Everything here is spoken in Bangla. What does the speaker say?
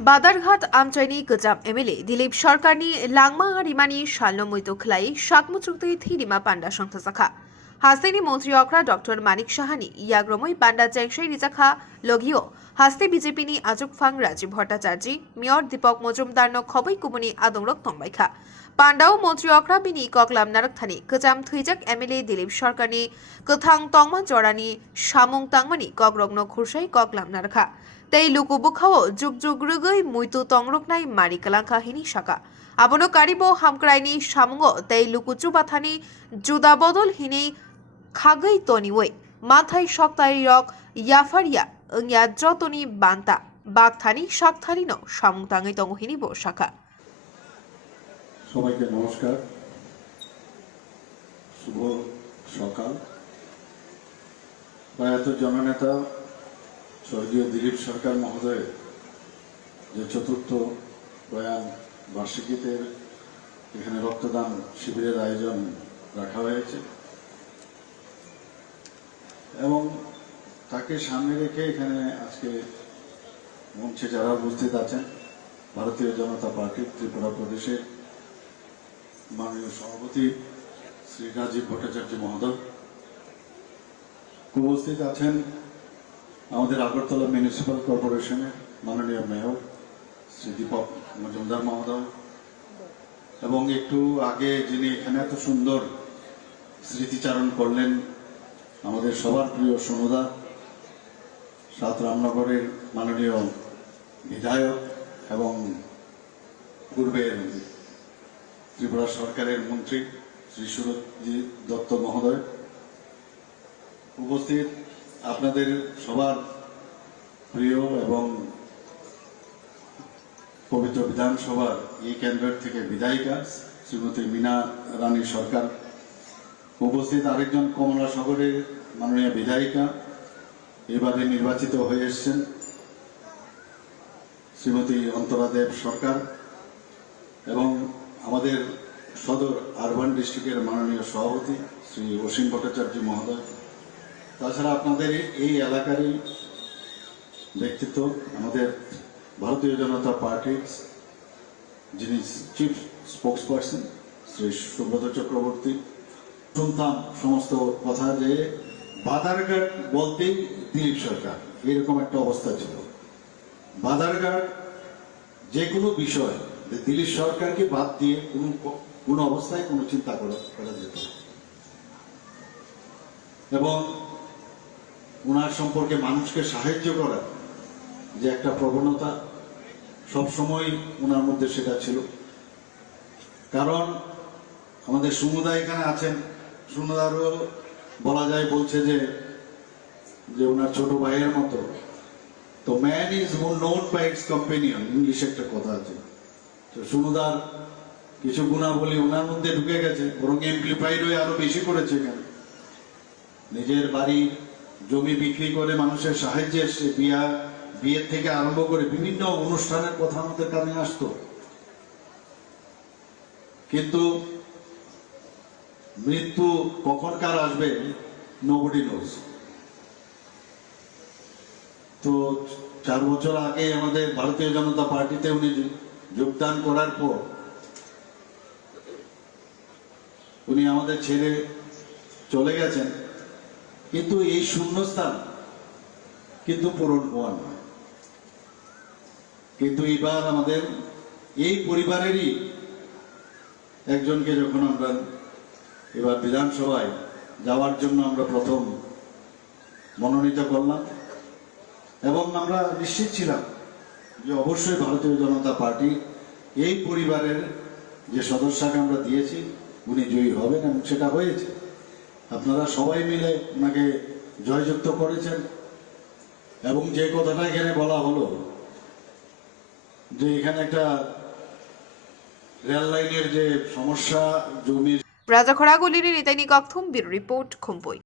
बाधारघाट आमचाइनी गजाम एमएलए दिलीप सरकारनि लांमा रिमानि सालनो मुइतो खलाई साकमुचुक्तै थि रिमा पांडा संचाजाखा हास्तेनि मंत्री अक्रा डॉक्टर मानिक साहानि याग्रमई पांडा चेंगशै रिजाखा लगियो हास्ते बीजेपीनि आजुक फां राजीव भट्टाचार्य मेयर दीपक मजुमदारनो खबै कुबुनि आदंरक तंबाइखा पांडाओ मंत्री अक्रा बिनि ककलाम नारकथानि गजाम थुइजाक एमएलए दिलीप सरकारनि कथां तंमा जरानि सामुं तांमानि कग्रगनो खुरसाई ककलाम नारखा तै लुकुबुखाओ जुग जुग रुगै मुइतो तंरकनाय मारि कलांखा हिनि शाखा आबनो कारिबो हामक्राइनि सामुंगो तै लुकुचु बाथानि जुदा बदल हिनि खागै तनिवै माथाय सकताय रक याफारिया ओंया जतनि बान्ता बागथानि शाकथारिनो सामुं ताङै तंग हिनि बो शाखा সবাইকে নমস্কার শুভ সকাল প্রয়াত জননেতা স্বর্গীয় দিলীপ সরকার মহোদয়ের যে চতুর্থ প্রয়াণ বার্ষিকীতে এখানে রক্তদান শিবিরের আয়োজন রাখা হয়েছে এবং তাকে সামনে রেখে এখানে আজকে মঞ্চে যারা উপস্থিত আছেন ভারতীয় জনতা পার্টি ত্রিপুরা প্রদেশের माननीय सभापति श्री राजीव भट्टाचार्य महोदय उपस्थित आছেন আমাদের আগরতলা মিউনিসিপাল কর্পোরেশনের মাননীয় মেয়র শ্রী দীপক মজুমদার মহোদয় এবং একটু আগে যিনি এখানে এত সুন্দর স্মৃতিচারণ করলেন আমাদের সবার প্রিয় সোনুদা সাত রামনগরের মাননীয় বিধায়ক এবং পূর্বের ত্রিপুরা সরকারের মন্ত্রী শ্রী সুরজিৎ দত্ত মহোদয় উপস্থিত আপনাদের সবার প্রিয় এবং পবিত্র বিধানসভার এই কেন্দ্রের থেকে বিধায়িকা শ্রীমতী মীনা রানী সরকার উপস্থিত আরেকজন কমলা সাগরের মাননীয় বিধায়িকা এবারে নির্বাচিত হয়ে এসেছেন শ্রীমতী অন্তরা দেব সরকার এবং আমাদের সদর আরবান ডিস্ট্রিক্টের মাননীয় সভাপতি শ্রী অসীম ভট্টাচার্য মহোদয় তাছাড়া আপনাদের এই এলাকারই ব্যক্তিত্ব আমাদের ভারতীয় জনতা পার্টির যিনি চিফ স্পোক্সপারসন শ্রী সুব্রত চক্রবর্তী শুনতাম সমস্ত কথা যে বাধারঘাট বলতেই দিলীপ সরকার এরকম একটা অবস্থা ছিল বাধারঘাট যে কোনো বিষয় দিলীপ সরকারকে বাদ দিয়ে কোনো অবস্থায় কোনো চিন্তা করা যেত এবং ওনার সম্পর্কে মানুষকে সাহায্য করার যে একটা প্রবণতা সবসময় ওনার মধ্যে সেটা ছিল কারণ আমাদের সমুদায় এখানে আছেন সমুদায়ও বলা যায় বলছে যে ওনার ছোট ভাইয়ের মতো তো man is known by its companion ইংলিশে একটা কথা আছে সুনুদার কিছু গুণাবলী ওনার মধ্যে ঢুকে গেছে বরং এমপ্লিফাইড হয়ে আরো বেশি করেছে এখানে নিজের বাড়ি জমি বিক্রি করে মানুষের সাহায্যে সে বিয়ের থেকে আরম্ভ করে বিভিন্ন অনুষ্ঠানের কথা আমাদের কানে আসতো কিন্তু মৃত্যু কখন কার আসবে নোবডি নোজ তো 4 বছর আগে আমাদের ভারতীয় জনতা পার্টিতে উনি যোগদান করার পর উনি আমাদের ছেড়ে চলে গেছেন কিন্তু এই শূন্যস্থান কিন্তু পূরণ হওয়ার নয় কিন্তু এবার আমাদের এই পরিবারেরই একজনকে যখন আমরা এবার বিধানসভায় যাওয়ার জন্য আমরা প্রথম মনোনীত করলাম এবং আমরা নিশ্চিত ছিলাম যে অবশ্যই ভারতীয় জনতা পার্টি এই পরিবারের যে সদস্যকে আমরা দিয়েছি উনি জয়ী হবেন এবং সেটা হয়েছে আপনারা সবাই মিলে ওনাকে জয়যুক্ত করেছেন এবং যে কথাটা এখানে বলা হলো যে এখানে একটা রেল লাইনের যে সমস্যা জমি রাজা খড়াগুলির নিতাইনি ককথুম ব্যুরো রিপোর্ট খুম্পুই।